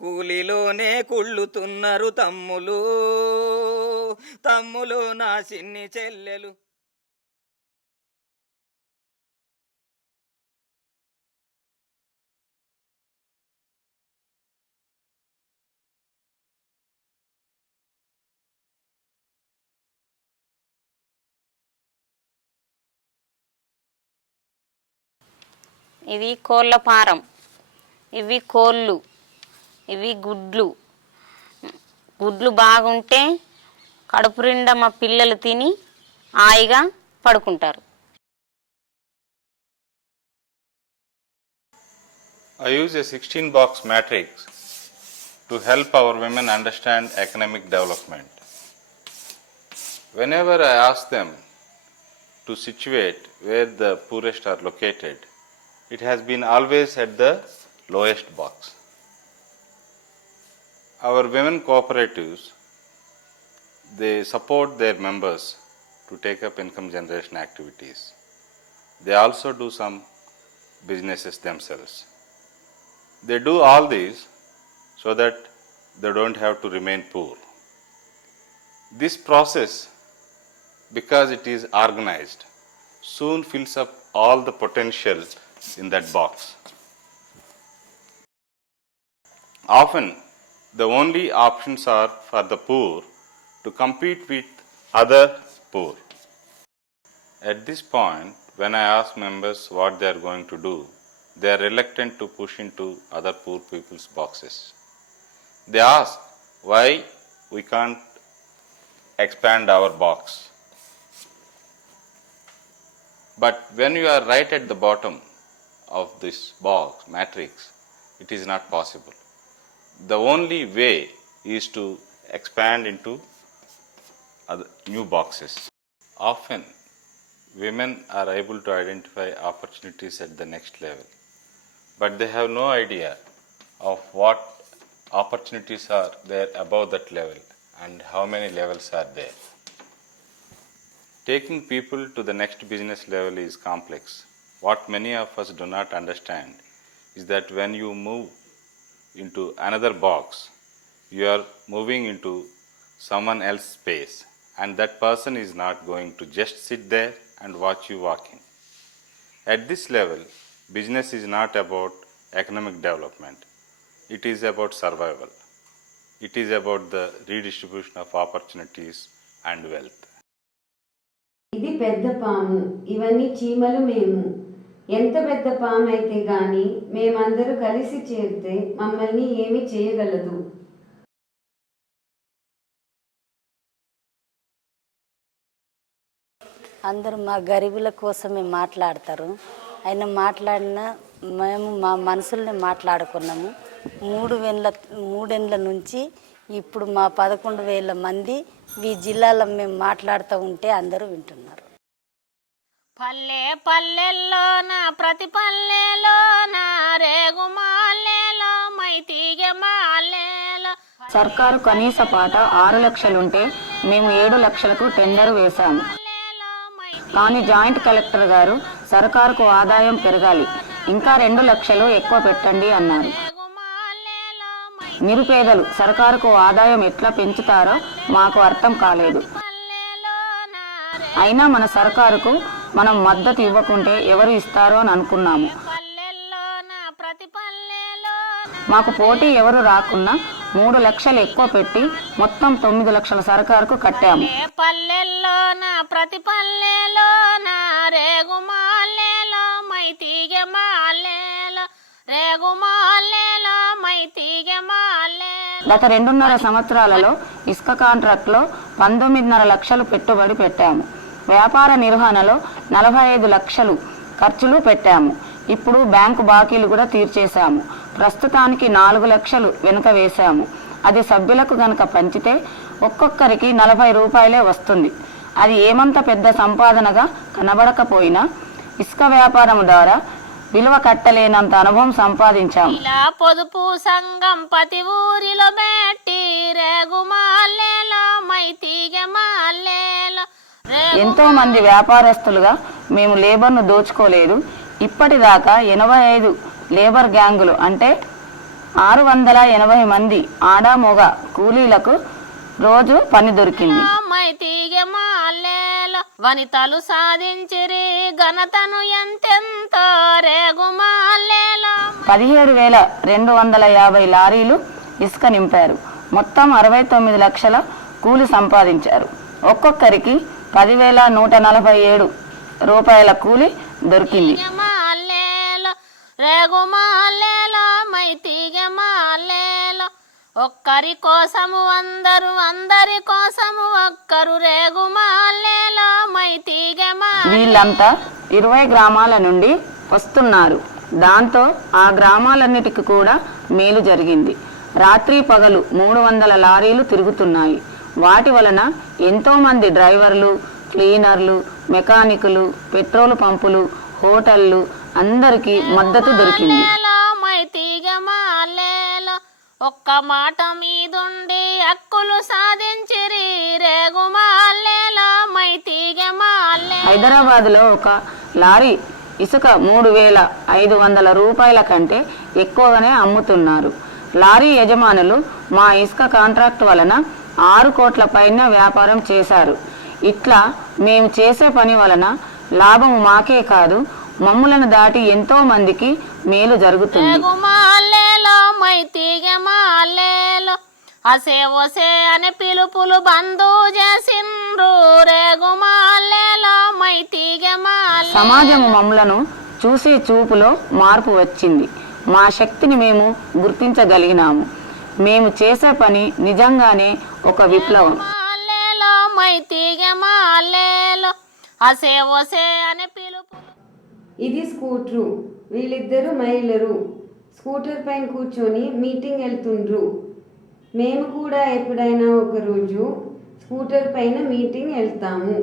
కూలిలోనే కుళ్ళుతున్నారు తమ్ములు, తమ్ములు నా చిన్ని చెల్లెలు. ఇది కోళ్ళ ఫారం, ఇవి కోళ్ళు, ఇవి గుడ్లు. గుడ్లు బాగుంటే కడుపు నిండా మా పిల్లలు తిని హాయిగా పడుకుంటారు. I use a 16-box matrix to help our women understand economic development. Whenever I ask them to situate where the poorest are located, it has been always at the lowest box. Our women cooperatives, they support their members to take up income generation activities. They also do some businesses themselves. They do all these so that they don't have to remain poor. This process, because it is organized, soon fills up all the potential in that box. Often, the only options are for the poor to compete with other poor. At this point, when I ask members what they are going to do, they are reluctant to push into other poor people's boxes. They ask why we can't expand our box. But when you are right at the bottom of this box matrix, it is not possible. The only way is to expand into other new boxes. Often, women are able to identify opportunities at the next level, but they have no idea of what opportunities are there above that level and how many levels are there. Taking people to the next business level is complex. What many of us do not understand is that when you move into another box, you are moving into someone else's space, and that person is not going to just sit there and watch you walking. At this level, business is not about economic development. It is about survival. It is about the redistribution of opportunities and wealth. ఇది పెద్ద పాము, ఇవన్నీ చీమలు. మేము ఎంత పెద్ద పాము అయితే గాని మేమందరూ కలిసి చేరితే మమ్మల్ని ఏమి చేయగలదు. అందరూ మా గరీబుల కోసమే మాట్లాడతారు. ఆయన మాట్లాడిన మేము మా మనసుల్ని మాట్లాడుకున్నాము. మూడేండ్ల నుంచి ఇప్పుడు మా 11,000 మంది ఈ జిల్లాలో మేము మాట్లాడుతూ ఉంటే అందరూ వింటున్నారు. పల్లె పల్లెల్లోన ప్రతి పల్లెలోన రేగుమాలేలో మైతీగె మాలేలో. సర్కారు కనీస పాట 6 లక్షలుంటే మేము 7 లక్షలకు టెండర్ వేశాము. కానీ జాయింట్ కలెక్టర్ గారు సర్కారుకు ఆదాయం పెరగాలి, ఇంకా 2 లక్షలు ఎక్కువ పెట్టండి అన్నారు. నిరుపేదలు సర్కారుకు ఆదాయం ఎట్లా పెంచుతారో మాకు అర్థం కాలేదు. అయినా మన సర్కారుకు మనం మద్దతు ఇవ్వకుంటే ఎవరు ఇస్తారో అని అనుకున్నాము. మాకు పోటీ ఎవరు రాకున్నా 3 లక్షలు ఎక్కువ పెట్టి మొత్తం 9 లక్షల సర్కారుకు కట్టాము. పల్లెల్లోన ప్రతి పల్లెలోన రేగుమాలేలో మైతీగె మాలేలో రేగుమాలేలో మైతీగె మాలేలో. గత 2.5 సంవత్సరాలలో ఇసుక కాంట్రాక్ట్లో 19.5 లక్షలు పెట్టుబడి పెట్టాము. వ్యాపార నిర్వహణలో 45 లక్షలు ఖర్చులు పెట్టాము. ఇప్పుడు బ్యాంకు బాకీలు కూడా తీర్చేశాము. ప్రస్తుతానికి 4 లక్షలు వెనుక వేశాము. అది సభ్యులకు గనక పంచితే ఒక్కొక్కరికి 40 రూపాయలే వస్తుంది. అది ఏమంత పెద్ద సంపాదనగా కనబడకపోయినా ఇసుక వ్యాపారం ద్వారా విలువ కట్టలేనంత అనుభవం సంపాదించాము. పొదుపు సంఘం ప్రతి ఊరిలో పెట్టి రేగుమాలేలో మైతీగె మాలేలో. ఎంతో మంది వ్యాపారస్తులుగా మేము లేబర్ను దోచుకోలేదు. ఇప్పటిదాకా 85 లేబర్ గ్యాంగులు అంటే 680 మంది ఆడ మొగ కూలీలకు రోజు పని దొరికింది. మైతీగ మాల్లేలో వనితలు సాధించిరి ఘనతను ఎంతెంతో రేగుమాల్లేలో. 17,250 లారీలు ఇసుక నింపారు. మొత్తం 69 లక్షల కూలి సంపాదించారు. ఒక్కొక్కరికి 10,147 రూపాయల కూలి దొరికింది. మాల్లేలో రేగుమాల్లేలో మైతీగ మాల్లేలో ఒక్కరి కోసము అందరూ అందరి కోసము ఒక్కరు రేగుమాల్లేలో మైతీగ వీళ్ళంతా 20 గ్రామాల నుండి వస్తున్నారు. దాంతో ఆ గ్రామాలన్నిటికీ కూడా మేలు జరిగింది. రాత్రి పగలు 300 లారీలు తిరుగుతున్నాయి. వాటి వలన ఎంతోమంది డ్రైవర్లు, క్లీనర్లు, మెకానికులు, పెట్రోల్ పంపులు, హోటళ్ళు అందరికీ మద్దతు దొరికింది. మైతీగ మాల్లేలో ఒక్క మాట మీదుండి హక్కులు సాధించిరి రేగుమాల్లేలో మైతీగ మాల్లే. హైదరాబాద్లో ఒక లారీ ఇసుక 3,500 రూపాయల కంటే ఎక్కువగానే అమ్ముతున్నారు. లారీ యజమానులు మా ఇసుక కాంట్రాక్ట్ వలన 6 కోట్ల పైన వ్యాపారం చేశారు. ఇట్లా మేము చేసే పని వలన లాభం మాకే కాదు, మమ్ములను దాటి ఎంతో మందికి మేలు జరుగుతుంది. రేగుమాల్లేలో మైతీగ మాల్లేలో అసే ఒసే అని పిలుపులు బంధు చేసిండ్రు రేగుమాల్లేలో మైతీగ మాల్లే. సమాజము మమ్ములను చూసే చూపులో మార్పు వచ్చింది. మా శక్తిని మేము గుర్తించగలిగినాము. మేము చేసే పని నిజంగానే ఒక విప్లవం. మాల్లేలో మైతీగ మాల్లేలో అసే ఒసే అని పిలుపులు. ఇది స్కూటరు. వీళ్ళిద్దరూ మహిళలు స్కూటర్ పైన కూర్చొని మీటింగ్ వెళ్తుండ్రు. మేము కూడా ఎప్పుడైనా ఒకరోజు స్కూటర్ పైన మీటింగ్ వెళ్తాము.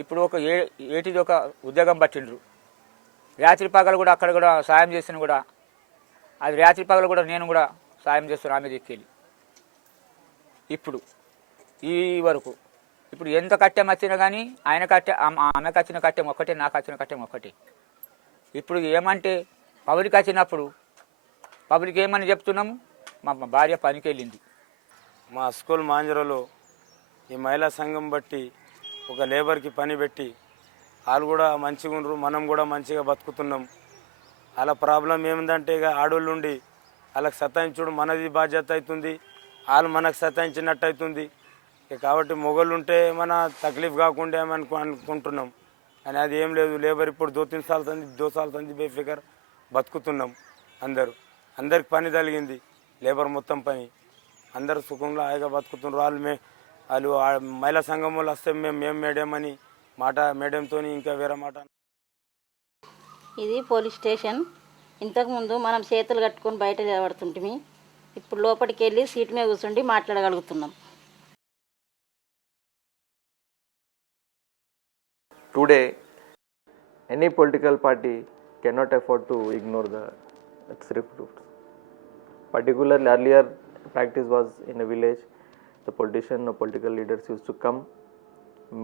ఇప్పుడు ఏటిది ఒక ఉద్యోగం పట్టిండ్రు. రాత్రి పగలు కూడా అక్కడ కూడా సాయం చేసిన కూడా అది రాత్రి పగలు కూడా నేను కూడా సాయం చేస్తున్నాను ఆమె దిక్కెళ్ళి. ఇప్పుడు ఈ వరకు ఇప్పుడు ఎంత కట్టెం వచ్చినా కానీ ఆయన కట్టె ఆమెకు వచ్చిన కట్టెం ఒక్కటే, నాకు వచ్చిన కట్టెం ఒక్కటే. ఇప్పుడు ఏమంటే పబ్లిక్ వచ్చినప్పుడు పబ్లిక్ ఏమని చెప్తున్నాము, మా భార్య పనికి వెళ్ళింది. మా స్కూల్ మాంజరలో ఈ మహిళా సంఘం బట్టి ఒక లేబర్కి పని పెట్టి వాళ్ళు కూడా మంచిగా ఉండరు, మనం కూడా మంచిగా బతుకుతున్నాం. అలా ప్రాబ్లం ఏముందంటే ఇక ఆడోళ్ళు ఉండి వాళ్ళకి సతాయించడం మనది బాధ్యత అవుతుంది, వాళ్ళు మనకు సతాయించినట్టు అవుతుంది. కాబట్టి మొగళ్ళు ఉంటే మన తక్లీఫ్ కాకుండా అనుకుంటున్నాం. కానీ అది ఏం లేదు. లేబర్ ఇప్పుడు 2-3 సార్లు తంది బేఫికర్ బతుకుతున్నాం. అందరికి పని తగిలింది. లేబర్ మొత్తం పని అందరు సుఖంగా హాయిగా బతుకుతున్నారు. వాళ్ళు మహిళా సంఘం వాళ్ళు వస్తే మేము మేడం అని మాట మేడంతో ఇంకా వేరే మాట. ఇది పోలీస్ స్టేషన్. ఇంతకుముందు మనం చేతులు కట్టుకొని బయట నిలబడుతుంటిమి. ఇప్పుడు లోపలికి వెళ్ళి సీట్ మీద కూర్చుండి మాట్లాడగలుగుతున్నాం. Today, any political party cannot afford to ignore the thrift groups. Particularly earlier practice was in a village, the politician or political leaders used to come,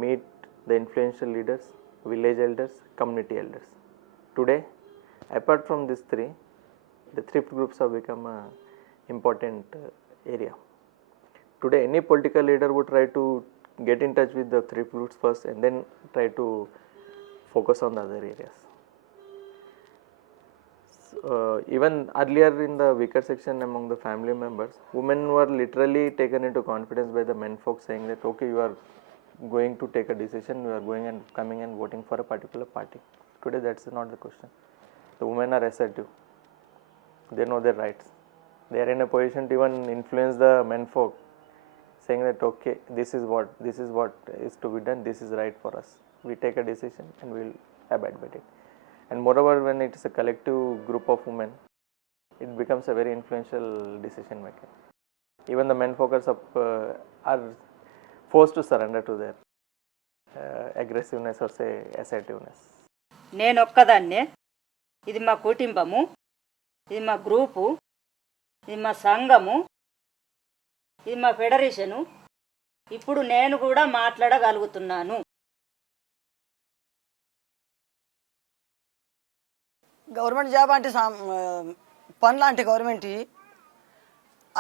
meet the influential leaders, village elders, community elders. Today, apart from these three, the thrift groups have become an important area. Today, any political leader would try to get in touch with the thrift groups first and then try to focus on the other areas. Even earlier in the weaker section among the family members, women were literally taken into confidence by the men folks saying that okay, you are going to take a decision, you are going and coming and voting for a particular party. Today that's not the question. The women are assertive, they know their rights, they are in a position to even influence the men folk, saying that okay, this is what is to be done, this is right for us, we take a decision and we will abide by it. And moreover, when it is a collective group of women, it becomes a very influential decision making. Even the men focus are forced to surrender to their aggressiveness or say assertiveness. నేను ఒక్కదాన్నే, ఇది మా కుటుంబము, ఇది మా group, ఇది మా సంఘము, ఇది మా ఫెడరేషను. ఇప్పుడు నేను కూడా మాట్లాడగలుగుతున్నాను. గవర్నమెంట్ జాబ్ అంటే పనులు అంటే గవర్నమెంట్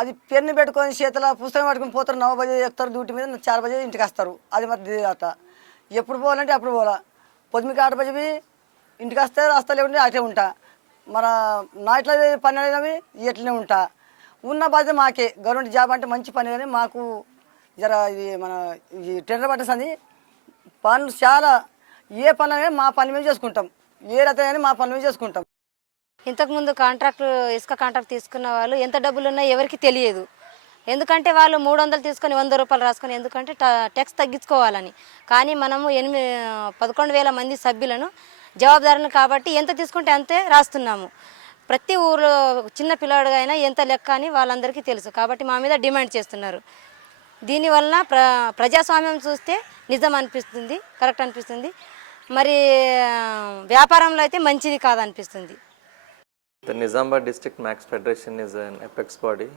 అది పెన్ను పెట్టుకొని చేతిలో పుస్తకం పట్టుకొని పోతారు 9 బజే ఎక్కుతారు డ్యూటీ మీద 4 బజే ఇంటికి వస్తారు అది మరి అట్లా ఎప్పుడు పోవాలంటే అప్పుడు పోవాలా పొద్దుమికి 8 బజే ఇంటికి వస్తే లేకుంటే అట్లే ఉంటా మన నా ఇట్లా పని అయినవి ఎట్లనే ఉంటా ఉన్న బాధ్యత మాకే గవర్నమెంట్ జాబ్ అంటే మంచి పని కానీ మాకు జర ఇది మన ఈ టెండర్ పట్టేసి అని పనులు చాలా ఏ పని అయినా మా పని మీద చేసుకుంటాం ఏ రకం కానీ మా పని మీద చేసుకుంటాం. ఇంతకుముందు ఇసుక కాంట్రాక్ట్ తీసుకున్న వాళ్ళు ఎంత డబ్బులు ఉన్నాయో ఎవరికి తెలియదు. ఎందుకంటే వాళ్ళు 300 తీసుకొని 100 రూపాయలు రాసుకొని ఎందుకంటే ట్యాక్స్ తగ్గించుకోవాలని. కానీ మనము 11,000 మంది సభ్యులను జవాబుదారులను కాబట్టి ఎంత తీసుకుంటే అంతే రాస్తున్నాము. ప్రతి ఊర్లో చిన్న పిల్లాడుగా అయినా ఎంత లెక్క అని వాళ్ళందరికీ తెలుసు కాబట్టి మా మీద డిమాండ్ చేస్తున్నారు. దీనివలన ప్రజాస్వామ్యం చూస్తే నిజం అనిపిస్తుంది, కరెక్ట్ అనిపిస్తుంది. మరి వ్యాపారంలో అయితే మంచిది కాదనిపిస్తుంది. The Nizamabad District Max Federation is an apex body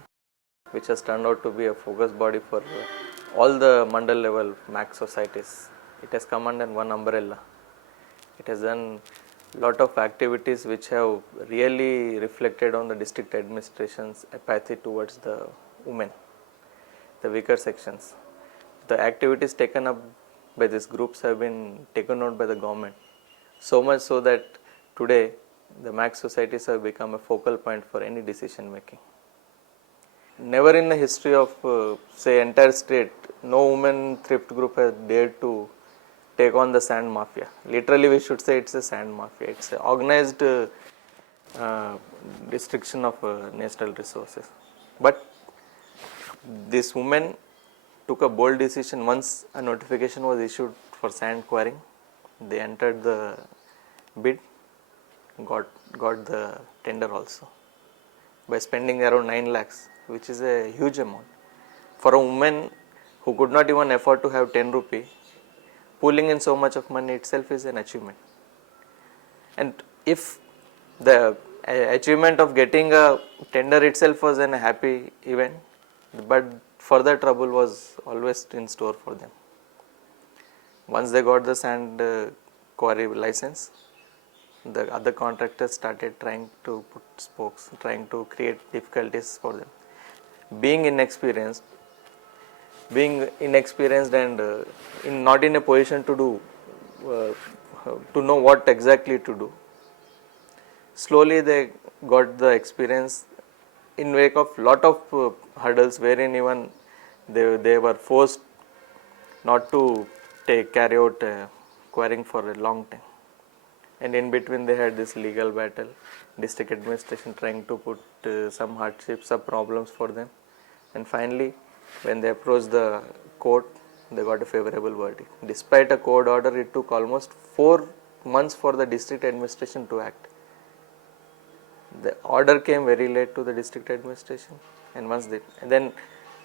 which has turned out to be a focus body for all the mandal level Max societies. It has come under one umbrella. It has done lot of activities which have really reflected on the district administration's apathy towards the women, the weaker sections. The activities taken up by these groups have been taken out by the government, so much so that today the Max societies have become a focal point for any decision making. Never in the history of say entire state, no women thrift group has dared to take on the sand mafia. Literally we should say it's a sand mafia. It's an organized restriction of natural resources. But this women took a bold decision. Once a notification was issued for sand quarrying, they entered the bid, got the tender also by spending around 9 lakhs, which is a huge amount. For a woman who could not even afford to have 10 rupee, pulling in so much of money itself is an achievement. And if the achievement of getting a tender itself was a happy event, but further trouble was always in store for them. Once they got the sand quarry license, the other contractors started trying to put spokes, trying to create difficulties for them. Being inexperienced and not in a position to do to know what exactly to do, slowly they got the experience in wake of lot of hurdles wherein even they were forced not to carry out quarrying for a long time. And in between they had this legal battle, district administration trying to put some hardships, some problems for them, and finally when they approached the court, they got a favorable verdict. Despite a court order, it took almost 4 months for the district administration to act. The order came very late to the district administration, and then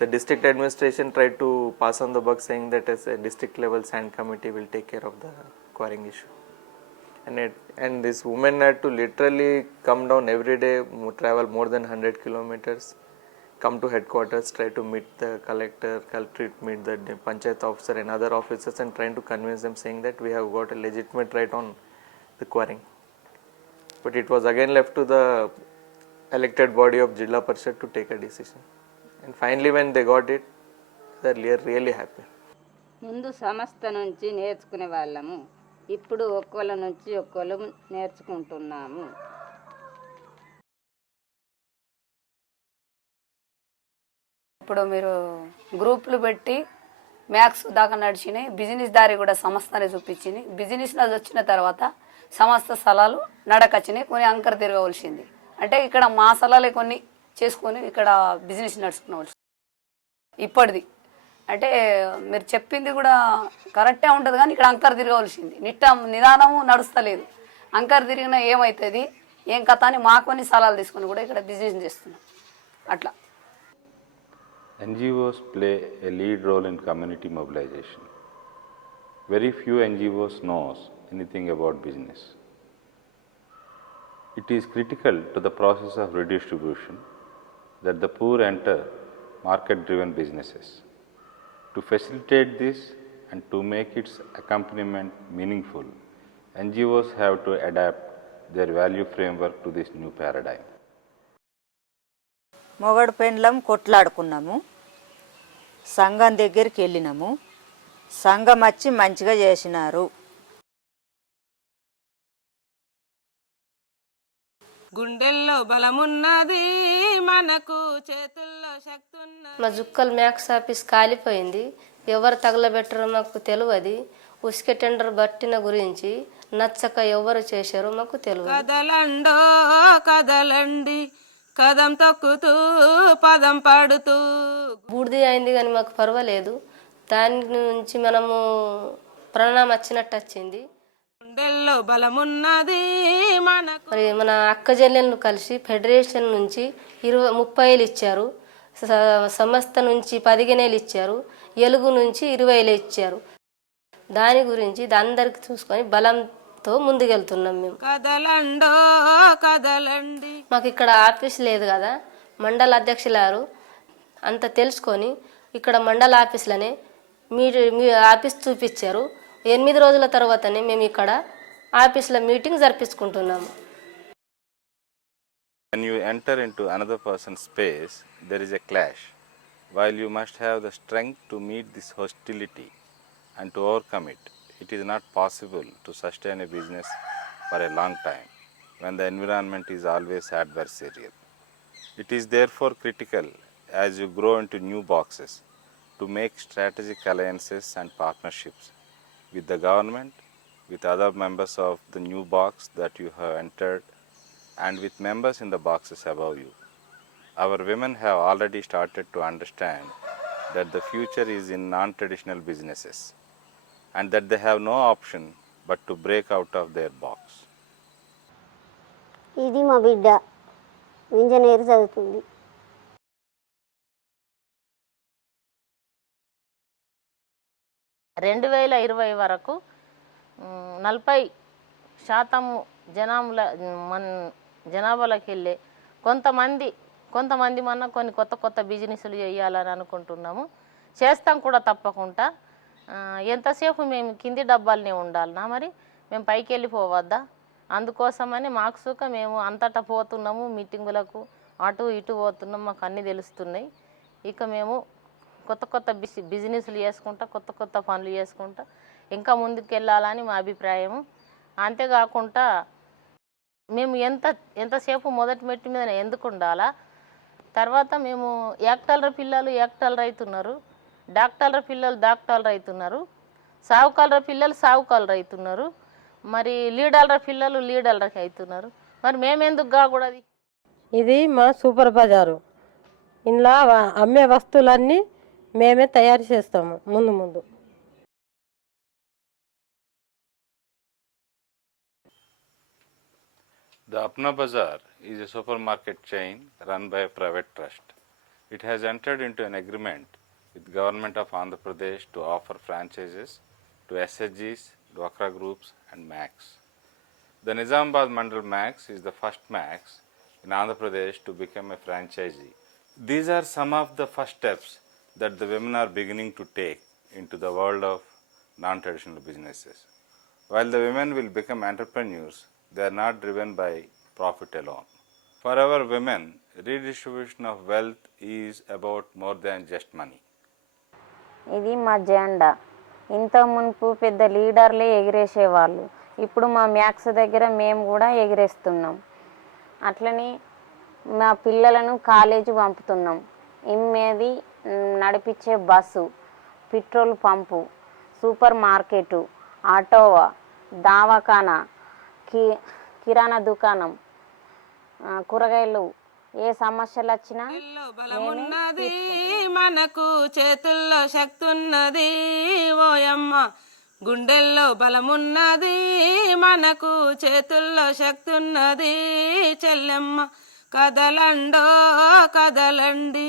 the district administration tried to pass on the buck, saying that as a district level sand committee will take care of the quarrying issue. And this woman had to literally come down every day, travel more than 100 kilometers, come to headquarters, try to meet the collector, meet the panchayat officer and other officers, and trying to convince them, saying that we have got a legitimate right on the quarrying. But it was again left to the elected body of Jilla Parishad to take a decision. And finally when they got it, they are really happy. ముందు సంస్థ నుంచి నేర్చుకునే వాళ్ళము, ఇప్పుడు ఒక్కొల్ల నుంచి ఒక్కొల్ల నేర్చుకుంటున్నాము. ఇప్పుడు మీరు గ్రూపులు పెట్టి మ్యాక్స్ దాకా నడిచినాయి, బిజినెస్ దారి కూడా సంస్థనే చూపించింది. బిజినెస్లో వచ్చిన తర్వాత సంస్థ స్థలాలు నడకొచ్చినాయి, కొన్ని అంకర తిరగవలసింది. అంటే ఇక్కడ మా స్థలాలే కొన్ని చేసుకొని ఇక్కడ బిజినెస్ నడుచుకునవలసింది. ఇప్పటిది అంటే మీరు చెప్పింది కూడా కరెక్టే ఉంటుంది, కానీ ఇక్కడ అంకర తిరగవలసింది. నిదానము నడుస్తలేదు. అంకర తిరిగినా ఏమవుతుంది ఏం కథ అని మా కొన్ని స్థలాలు తీసుకొని కూడా ఇక్కడ బిజినెస్ చేస్తున్నాం. అట్లా NGOs play a lead role in community mobilization. Very few NGOs knows anything about business. It is critical to the process of redistribution that the poor enter market-driven businesses. To facilitate this and to make its accompaniment meaningful, NGOs have to adapt their value framework to this new paradigm. మొగడు పెండ్లం కొట్లాడుకున్నాము, సంఘం దగ్గరికి వెళ్ళినాము, సంఘం వచ్చి మంచిగా చేసినారు. గుండెల్లో బలమున్నది మనకు, చేతుల్లో శక్తి ఉన్నది. మా జుక్కల్ మ్యాక్స్ ఆఫీస్ కాలిపోయింది, ఎవరు తగలబెట్టరో మాకు తెలియదు. ఉసుక టెండర్ బట్టిన గురించి నచ్చక ఎవరు చేశారో మాకు తెలియదు. కదలండో కదలండి, కదం తొక్కుతూ పదం పాడుతూ. బూడిది అయింది కానీ మాకు పర్వాలేదు, దాని నుంచి మనము ప్రాణం వచ్చినట్టు వచ్చింది. గుండెల్లో బలమున్నది మనకు. మరి మన అక్క చెల్లెలను కలిసి ఫెడరేషన్ నుంచి 30,000 ఇచ్చారు, సంస్థ నుంచి 15,000 ఇచ్చారు, ఎలుగు నుంచి 20,000 ఇచ్చారు. దాని గురించి అందరికి చూసుకొని బలంతో ముందుకెళ్తున్నాం మేము. కదలండో కదలండి. మాకు ఇక్కడ ఆఫీస్ లేదు కదా, మండల అధ్యక్షులారు అంత తెలుసుకొని ఇక్కడ మండల ఆఫీసులోనే మీ ఆఫీస్ చూపించారు. 8 రోజుల తర్వాతనే మేము ఇక్కడ ఆఫీసులో meeting జరిపించుకుంటున్నాము. When you enter into another person's space, there is a clash. While you must have the strength to meet this hostility and to overcome it, it is not possible to sustain a business for a long time when the environment is always adversarial. It is therefore critical as you grow into new boxes to make strategic alliances and partnerships with the government, with other members of the new box that you have entered, and with members in the boxes above you. Our women have already started to understand that the future is in non-traditional businesses and that they have no option but to break out of their box. ఇది మా బిడ్డ engineer చదువుతుంది. 2020 వరకు 40% జనాభాలోకి వెళ్ళే కొంతమంది మన కొన్ని కొత్త బిజినెస్లు చేయాలని అనుకుంటున్నాము. చేస్తాం కూడా తప్పకుండా. ఎంతసేపు మేము కింది డబ్బాలనే ఉండాలన్నా, మరి మేము పైకి వెళ్ళిపోవద్దా? అందుకోసమని మాకు సుఖ మేము అంతటా పోతున్నాము, మీటింగులకు అటు ఇటు పోతున్నాం, మాకు అన్నీ తెలుస్తున్నాయి. ఇక మేము కొత్త బిజినెస్లు చేసుకుంటా, కొత్త పనులు చేసుకుంటా ఇంకా ముందుకు వెళ్ళాలని మా అభిప్రాయము. అంతేకాకుండా మేము ఎంతసేపు మొదటి మెట్టు మీద ఎందుకు ఉండాలా? తర్వాత మేము యాక్టర్ల పిల్లలు యాక్టర్లు అవుతున్నారు, డాక్టర్ల పిల్లలు డాక్టర్లు అవుతున్నారు, సావుకాలర పిల్లలు సావుకాలరు అవుతున్నారు, మరి లీడర్ల పిల్లలు లీడర్లకి అవుతున్నారు. మరి మేమెందుకు కాకూడదు? ఇది మా సూపర్ బజారు. ఇంట్లో అమ్మే వస్తువులన్నీ మేమే తయారు చేస్తాము ముందు. The Apna Bazaar is a supermarket chain run by a private trust. It has entered into an agreement with Government of Andhra Pradesh to offer franchises to SHGs, Dwakra groups and Max. The Nizamabad Mandal Max is the first Max in Andhra Pradesh to become a franchisee. These are some of the first steps that the women are beginning to take into the world of non-traditional businesses. While the women will become entrepreneurs, they are not driven by profit alone. For our women, redistribution of wealth is about more than just money. ఇది మా జెండా. ఇంత మునుపు పెద్ద లీడర్లే ఎగిరేసేవాళ్ళు, ఇప్పుడు మా max దగ్గర మేము కూడా ఎగిరేస్తున్నాం. అట్లని మా పిల్లలను కాలేజీ పంపుతున్నాం. ఇమ్మేది నడిపించే bus, petrol pump, supermarket, ఆటోవా, దవాఖానా, కిరాణా దుకాణం, కూరగాయలు, ఏ సమస్యలు వచ్చినా బలమున్నది మనకు, చేతుల్లో శక్తి ఉన్నది ఓయమ్మ. గుండెల్లో బలమున్నది మనకు, చేతుల్లో శక్తి ఉన్నది చెల్లెమ్మ. కదలండో కదలండి,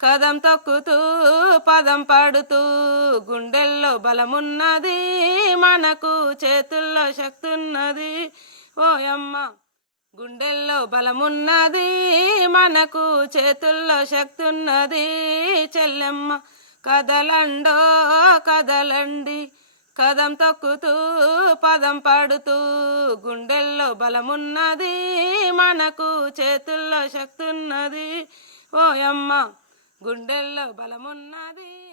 కదం తొక్కుతూ పదం పాడుతూ. గుండెల్లో బలమున్నది మనకు, చేతుల్లో శక్తి ఉన్నది ఓయమ్మ. గుండెల్లో బలమున్నది మనకు, చేతుల్లో శక్తి ఉన్నది చెల్లెమ్మ. కదలండో కదలండి, కదం తొక్కుతూ పదం పాడుతూ గుండెల్లో బలమున్నది మనకు చేతుల్లో శక్తి ఉన్నది ఓయమ్మ గుండెల్లో బలమున్నది.